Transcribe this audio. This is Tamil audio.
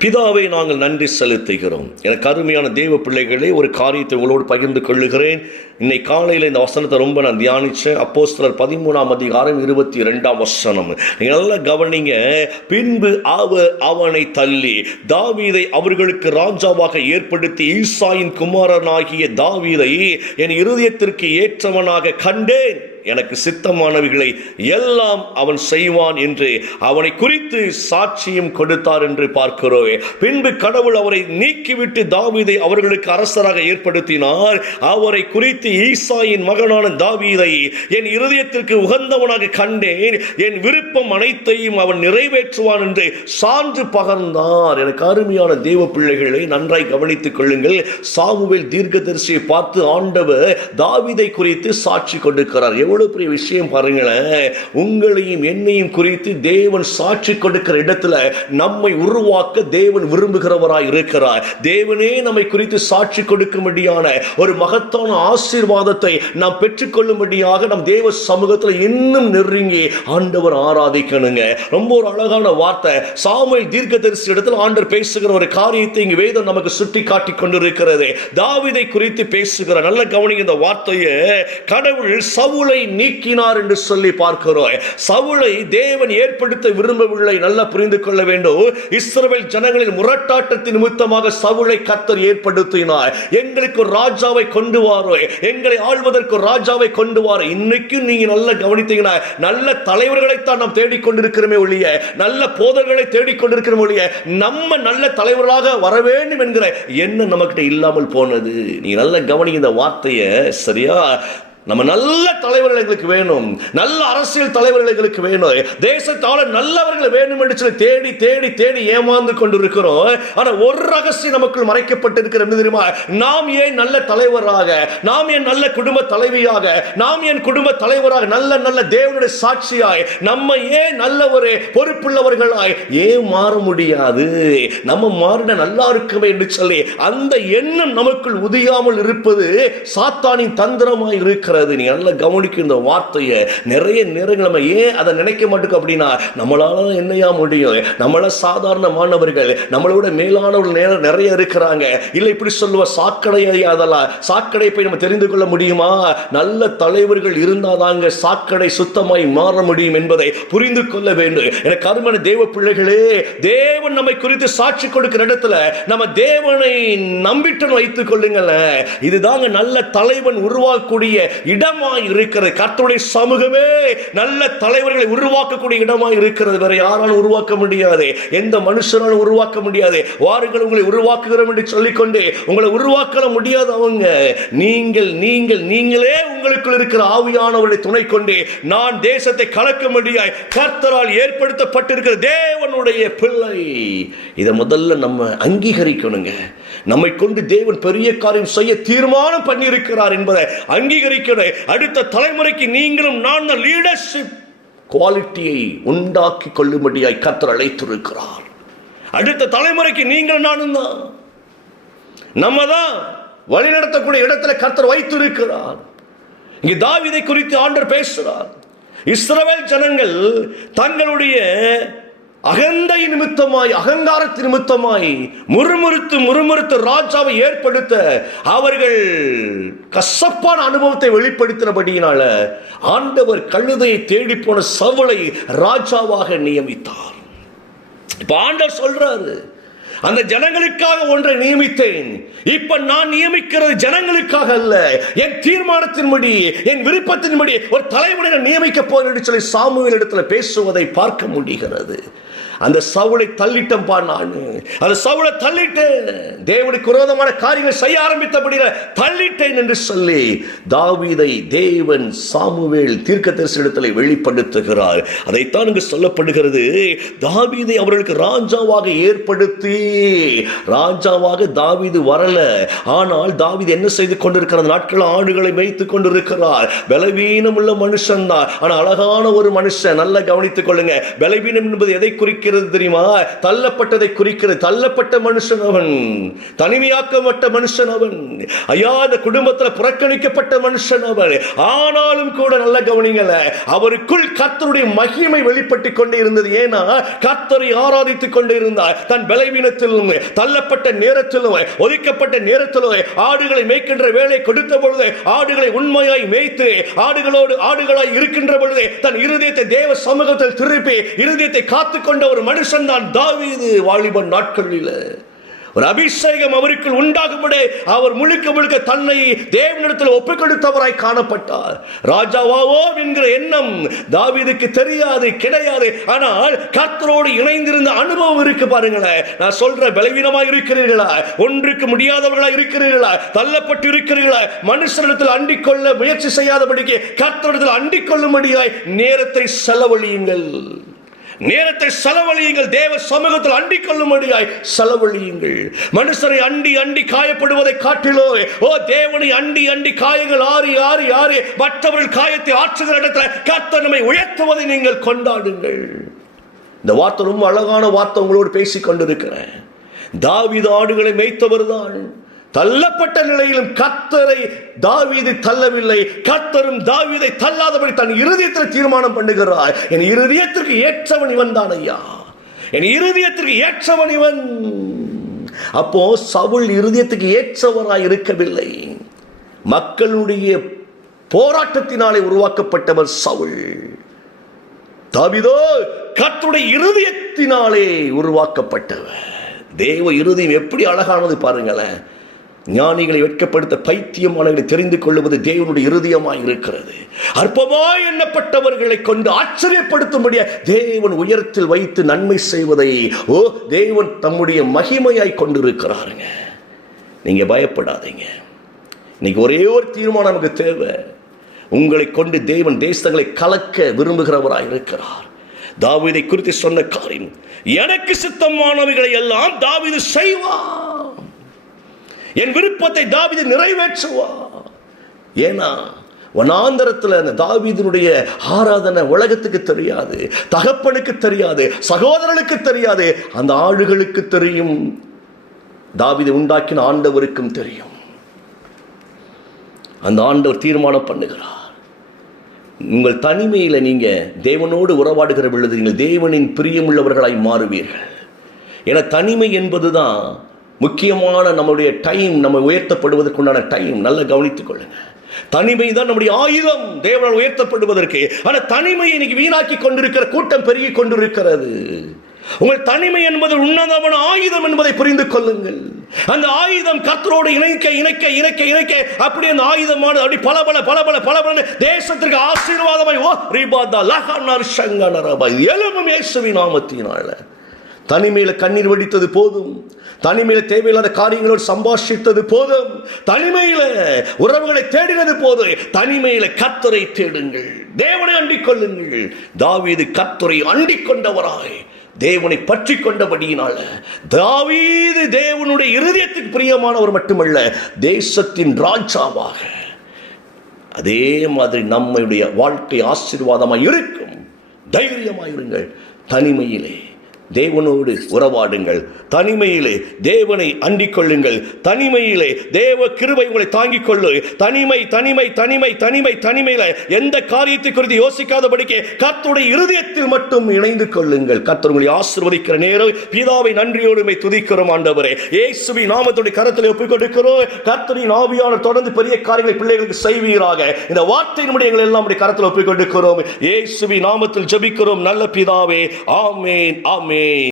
பிதாவை நாங்கள் நன்றி செலுத்துகிறோம். எனக்கு அருமையான தேவ பிள்ளைகளே, ஒரு காரியத்தை உங்களோடு பகிர்ந்து கொள்ளுகிறேன். இன்னைக்கு காலையில் இந்த வசனத்தை ரொம்ப நான் தியானித்தேன். அப்போஸ்தலர் 13:22 நீங்கள் நல்லா கவனிங்க. பின்பு அவனை தள்ளி தாவீதை அவர்களுக்கு ராஜாவாக ஏற்படுத்தி ஈசாயின் குமாரனாகிய தாவீதை என் இருதயத்திற்கு ஏற்றவனாக கண்டேன். எனக்கு சித்தமானவைகளை எல்லாம் அவன் செய்வான் என்று அவனை குறித்து சாட்சியம் கொடுத்தார் என்று பார்க்கிறோம். பின்பு கடவுள் அவரை நீக்கிவிட்டு தாவீதை அவர்களுக்கு அரசராக ஏற்படுத்தினார். அவரை குறித்து ஈசாயின் மகனான தாவீதை என் இருதயத்திற்கு உகந்தவனாக கண்டேன், என் விருப்பம் அனைத்தையும் அவன் நிறைவேற்றுவான் என்று சான்று பகர்ந்தார். எனக்கு அருமையான தேவ பிள்ளைகளை நன்றாய் கவனித்துக் கொள்ளுங்கள். சாமுவேல் தீர்க்கதரிசியை பார்த்து ஆண்டவர் தாவீதை குறித்து சாட்சி கொடுக்கிறார். எவ்வளவு பெரிய விஷயம் பாருங்களேன். உங்களையும் என்னையும் குறித்து தேவன் சாட்சி கொடுக்கிற இடத்துல நம்மை உருவாக்க தேவன் விரும்புகிறவராய் இருக்கிறார். தேவனே நம்மை குறித்து சாட்சி கொடுக்கும்படியான ஒரு மகத்தான ஆசீர்வாதத்தை நாம் பெற்றுக்கொள்ளும்படியாக நம் தேவ சமூகத்தில் இன்னும் நெருங்கி ஆண்டவர் ஆராதிக்கணுங்க. ரொம்ப ஒரு அழகான வார்த்தை. சாமுவேல் தீர்க்கதரிசி இடத்தில் ஆண்டவர் பேசுகிற ஒரு காரியத்தை இங்கு வேதம் நமக்கு சுட்டி காட்டி கொண்டிருக்கிறது. தாவீதை குறித்து பேசுகிற நல்ல கவனிங்க இந்த வார்த்தையை. கடவுள் சவுலை நீக்கினார் என்று சொல்லி பார்க்கிறோம். சவுலை தேவன் ஏற்படுத்த விரும்பவில்லை. நல்லா புரிந்து கொள்ள வேண்டும். இஸ்ரவேல் ஜனங்களின் முரட்டாட்டத்தின் நிமித்தமாக சவுலை கர்த்தர் ஏற்படுத்தினார். எங்களுக்கு ஒரு ராஜாவை கொண்டு வாரோ, எங்களை ஆள்வதற்கு ஒரு ராஜாவை கொண்டு வாரோ. இன்னைக்கும் நீங்க நல்லா கவனித்தீங்கன்னா நல்ல தலைவர்களைத்தான் நாம் தேடிக்கொண்டிருக்கிறோமே ஒழிய, நல்ல போதர்களை தேடிக்கொண்டிருக்கிறோம் ஒழிய, நம்ம நல்ல தலைவர்களாக வர வேண்டும் என்கிற எண்ணம் நமக்கிட்ட இல்லாமல் போனது. நீங்க நல்லா கவனிங்க இந்த வார்த்தையை. சரியா? நம்ம நல்ல தலைவர்கள் எங்களுக்கு வேணும், நல்ல அரசியல் தலைவர்கள் எங்களுக்கு வேணும், தேசத்தால நல்லவர்கள் வேணும் என்று சொல்லி தேடி தேடி தேடி ஏமாந்து கொண்டிருக்கிறோம். ஆனா ஒரு ரகசியம் நமக்குள் மறைக்கப்பட்டிருக்கிறது தெரியுமா? நாம் ஏன் நல்ல தலைவராக, நாம் ஏன் நல்ல குடும்ப தலைவியாக, நாம் ஏன் குடும்ப தலைவராக, நல்ல நல்ல தேவனுடைய சாட்சியாய், நம்ம ஏன் நல்ல ஒரு பொறுப்புள்ளவர்களாய் ஏன் மாற முடியாது? நம்ம மாறின நல்லா இருக்குமே என்று சொல்லி அந்த எண்ணம் நமக்குள் உதியாமல் இருப்பது சாத்தானின் தந்திரமாய் இருக்கிறது. நீ நல்லா கவனிக்கும் இந்த வார்த்தையை. நிறைய நேரங்கள் நம்ம ஏன் அதை நினைக்க மாட்டோம் அப்படின்னா, நம்மளால என்னையா முடியும், நம்மள சாதாரண மாணவர்கள், நம்மளோட மேலானவர்கள் நிறைய இருக்கிறாங்க. இல்லை இப்படி சொல்லுவ சாக்கடையை, அதெல்லாம் சாக்கடை போய் நம்ம தெரிந்து கொள்ள முடியுமா? நல்ல தலைவர்கள் இருந்தாதாங்க சாக்கடை சுத்தமாய் மாற முடியும் என்பதை புரிந்து கொள்ள வேண்டும். எனக்கு அருமையான தேவ பிள்ளைகளே, தேவன் நம்மை குறித்து சாட்சி கொடுக்கிற இடத்துல நம்ம தேவனை நம்பிட்டு வைத்துக் கொள்ளுங்களேன். இதுதாங்க நல்ல தலைவன் உருவாக்கக்கூடிய இடமாய் இருக்கிறது. கர்த்தருடைய சமூகமே நல்ல தலைவர்களை உருவாக்கக்கூடிய இடமாய் இருக்கிறது. வேற யாராலும் உருவாக்க முடியாது, எந்த மனுஷனாலும் உருவாக்க முடியாது. வாருங்கள் உங்களை உருவாக்குகிறோம் என்று சொல்லிக்கொண்டு உங்களை உருவாக்க முடியாது. அவங்க நீங்களே உங்களுக்குள் இருக்கிற ஆவியானவருடைய துணை கொண்டு நான் தேசத்தை கலக்க முடியாய் கர்த்தரால் ஏற்படுத்தப்பட்டிருக்கிற தேவனுடைய பிள்ளை. இதை முதல்ல நம்ம அங்கீகரிக்கணுங்க. நம்மை கொண்டு தேவன் பெரிய காரியம் செய்ய தீர்மானம் பண்ணி இருக்கிறார் என்பதை அங்கீகரிக்கணும். அடுத்த தலைமுறைக்கு நீங்களும் நான் லீடர்ஷிப் குவாலிட்டியை உண்டாக்கி கொள்ளும்படியாய் கர்த்தர் அழைத்திருக்கிறார். அடுத்த தலைமுறைக்கு நீங்கள் நானும் தான், நம்ம தான் வழிநடத்தக்கூடிய இடத்துல கர்த்தர் வைத்திருக்கிறார். இங்கே தாவீதை குறித்து ஆண்டவர் பேசுகிறார். இஸ்ரவேல் ஜனங்கள் தங்களுடைய அகந்தை நிமித்தமாய், அகங்காரத்தின் நிமித்தமாய் முறுமுறுத்து ராஜாவை ஏற்படுத்த அவர்கள் கசப்பான அனுபவத்தை வெளிப்படுத்தினபடியினால ஆண்டவர் கழுதையை தேடி போன சவுலை ராஜாவாக நியமித்தார். இப்ப ஆண்டவர் சொல்றாரு, அந்த ஜனங்களுக்காக ஒன்றை நியமித்தேன். இப்ப நான் நியமிக்கிறது ஜனங்களுக்காக அல்ல, என் தீர்மானத்தின்படி, என் விருப்பத்தின்படி ஒரு தலைவனை நியமிக்க போறேன் என்று சொல்லி சாமுவேல் இடத்துல பேசுவதை பார்க்க முடிகிறது. அந்த சவுளை தள்ளிட்டம்பா, நான் அந்த சவுளை தள்ளிட்டேன், தேவனுக்கு விரோதமான காரியங்கள் செய்ய ஆரம்பித்தபடி தள்ளிட்டேன் என்று சொல்லி தாவீதை தேவன் சாமுவேல் தீர்க்கதரிசி இடத்துல வெளிப்படுத்துகிறார். அதைத்தான் இங்கு சொல்லப்படுகிறது. தாவீதை அவர்களுக்கு ராஜாவாக ஏற்படுத்தி, ராஜாவாக தாவீது வரல, ஆனால் தாவீது என்ன செய்து கொண்டிருக்கிறார்? நாட்கள் ஆடுகளை மேய்த்துக் கொண்டிருக்கிறார். பலவீனம் உள்ள மனுஷன் தான், ஆனால் அழகான ஒரு மனுஷன். நல்லா கவனித்துக் கொள்ளுங்க. பலவீனம் என்பது எதை குறிக்க? குறிக்கிறது தெரியுமா? தள்ளப்பட்டதை குறிக்கிறது. தள்ளப்பட்ட மனுஷன் அவன், தனிமையாக்கப்பட்ட மனுஷன் அவன், ஐயா இந்த குடும்பத்தில் புறக்கணிக்கப்பட்ட மனுஷன் அவன். ஆனாலும் கூட நல்ல கவனிங்கள, அவருக்குள் கர்த்தருடைய மகிமை வெளிப்பட்டு கொண்டே இருந்தது. ஏன்னா கர்த்தரை ஆராதித்துக் கொண்டே இருந்தார். தன் பலவீனத்திலும், தள்ளப்பட்ட நேரத்திலும், ஒதுக்கப்பட்ட நேரத்திலும், ஆடுகளை மேய்க்கின்ற வேலை கொடுத்த பொழுது ஆடுகளை உண்மையாய் மேய்த்து ஆடுகளாய் இருக்கின்ற பொழுது தன் இருதயத்தை தேவ சமூகத்தில் திருப்பி இருதயத்தை காத்துக்கொண்ட ஒரு மனுஷன் தான் தாவீது. வாலிபன் நாட்களில் ஒரு அபிஷேகம் அவருக்குள் உண்டாகும்படி அவர் முழுக்க முழுக்க தன்னை தேவனிடத்தில் ஒப்புக் கொடுத்தவராய் காணப்பட்டார். ராஜாவாவோம் என்கிற எண்ணம் தாவீதுக்கு தெரியாது, கிடையாது. ஆனால் கர்த்தரோடு இணைந்திருந்த அனுபவம் இருக்கு. பாருங்களேன், நான் சொல்ற பலவீனமாய் இருக்கிறீர்களா, ஒன்றுக்கு முடியாதவர்களா இருக்கிறீர்களா, தள்ளப்பட்டு இருக்கிறீர்களா, மனுஷனிடத்தில் அண்டிக் கொள்ள முயற்சி செய்யாதபடிக்கு கர்த்தரிடத்தில் அண்டிக் கொள்ளும்படியாய் நேரத்தை செலவழியுங்கள். நேரத்தை செலவழியுங்கள். தேவ சமூகத்தில் அண்டிக் கொள்ளும்படியாய் செலவழியுங்கள். மனுஷரை அண்டி காயப்படுவதை காட்டிலோ தேவனை அண்டி காயங்கள் ஆறி மற்றவர்கள் காயத்தை ஆற்றுகிற இடத்துல கர்த்தர் நம்மை உயர்த்துவதை நீங்கள் கொண்டாடுங்கள். இந்த வார்த்தை ரொம்ப அழகான வார்த்தை உங்களோடு பேசிக் கொண்டிருக்கிறேன். தாவீது ஆடுகளை மேய்த்தவர் தான். தள்ளப்பட்ட நிலையிலும் கர்த்தரை தாவீது தள்ளவில்லை. கர்த்தரும் தாவீதை தள்ளாதபடி தன் இருதயத்தில் தீர்மானம் பண்ணுகிறார். என் இருதயத்திற்கு ஏற்றவன் இவன் தான் ஐயா, என் இருதயத்திற்கு ஏற்றவன் இவன். அப்போ சவுல் இருதயத்துக்கு ஏற்றவராய் இருக்கவில்லை. மக்களுடைய போராட்டத்தினாலே உருவாக்கப்பட்டவர் சவுல். தாவீதோ கர்த்தருடைய இருதயத்தினாலே உருவாக்கப்பட்டவர். தேவ இருதயம் எப்படி அழகானது பாருங்களேன். ஞானிகளை வெட்கப்படுத்த பைத்தியமானவர்களை தெரிந்து கொள்வது தேவனுடைய இருதயமாய் இருக்கிறது. அற்பமாய் எண்ணப்பட்டவர்களை கொண்டு ஆச்சரியப்படுத்தும்படியா தேவன் உயரத்தில் வைத்து நன்மை செய்வதை தேவன் தம்முடைய மகிமையாய் கொண்டிருக்கிறாருங்க. நீங்க பயப்படாதீங்க. இன்னைக்கு ஒரே ஒரு தீர்மானம் நமக்கு தேவை. உங்களை கொண்டு தேவன் தேசங்களை கலக்க விரும்புகிறவராய் இருக்கிறார். தாவீதை குறித்து சொன்ன காரியம், எனக்கு சித்தமானவைகளை எல்லாம் தாவீது செய்வார். என் விருப்பத்தை தாவீது நிறைவேற்றுவார். ஏன்னா வனாந்தரத்தில் அந்த தாவீதினுடைய ஆராதனை உலகத்துக்கு தெரியாது, தகப்பனுக்கு தெரியாது, சகோதரனுக்கு தெரியாது. அந்த ஆளுகளுக்கு தெரியும், தாவீதை உண்டாக்கின ஆண்டவருக்கும் தெரியும். அந்த ஆண்டவர் தீர்மானம் பண்ணுகிறார். உங்கள் தனிமையில் நீங்க தேவனோடு உறவாடுகிற பொழுது நீங்கள் தேவனின் பிரியமுள்ளவர்களாய் மாறுவீர்கள். என தனிமை என்பதுதான் முக்கியமான நம்முடைய டைம், நம்ம உயர்த்தப்படுவதற்குண்டான டைம். நல்லா கவனித்துக் கொள்ளுங்க. தனிமை தான் நம்முடைய ஆயுதம் தேவனால் உயர்த்தப்படுவதற்கு. ஆனால் தனிமையை இன்னைக்கு வீணாக்கி கொண்டிருக்கிற கூட்டம் பெருகி கொண்டிருக்கிறது. உங்கள் தனிமை என்பது உன்னதமான ஆயுதம் என்பதை புரிந்து கொள்ளுங்கள். அந்த ஆயுதம் கர்த்தரோடு இணைக்க அப்படி அந்த ஆயுதமானது அப்படி பல தேசத்திற்கு ஆசீர்வாதமாய் எழும்பும் இயேசுவின் நாமத்தினால. தனிமையில கண்ணீர் வடித்தது போதும், தனிமையில தேவையில்லாத காரியங்களோடு சம்பாஷித்தது போதும், தனிமையில உறவுகளை தேடினது போதும். தனிமையில கர்த்தரை தேடுங்கள், தேவனை அண்டிக் கொள்ளுங்கள். தாவீது கர்த்தரை அண்டிக் கொண்டவராய் தேவனை பற்றி கொண்டபடியினால தாவீது தேவனுடைய இருதயத்துக்கு பிரியமானவர் மட்டுமல்ல, தேசத்தின் ராஜாவாக. அதே மாதிரி நம்முடைய வாழ்க்கை ஆசீர்வாதமாய் இருக்கும். தைரியமாயிருங்கள். தனிமையிலே தேவனோடு உறவாடுங்கள். தனிமையிலே தேவனை அண்டிக் கொள்ளுங்கள். தனிமையிலே தேவ கிருபை உங்களை தாங்கிக் கொள்ளு. தனிமையில எந்த காரியத்தை குறித்து யோசிக்காதபடிக்கு கர்த்தருடைய இருதயத்தில் மட்டும் இணைந்து கொள்ளுங்கள். கர்த்தர் உங்களை ஆசீர்வதிக்கிற நேரம் பிதாவை நன்றியோடு துதிக்கிறோம். ஆண்டவரே, இயேசுவின் நாமத்துடைய கரத்தில் ஒப்புக் கொடுக்கிறோம். கர்த்தரின் ஆவியானவர் தொடர்ந்து பெரிய காரியங்களை பிள்ளைகளுக்கு செய்வீராக. இந்த வார்த்தை நம்முடைய எங்கள் எல்லாம் கரத்தில் ஒப்புக் கொடுக்கிறோம். இயேசுவின் நாமத்தில் ஜெபிக்கிறோம் நல்ல பிதாவே. ஆமென், ஆமென்.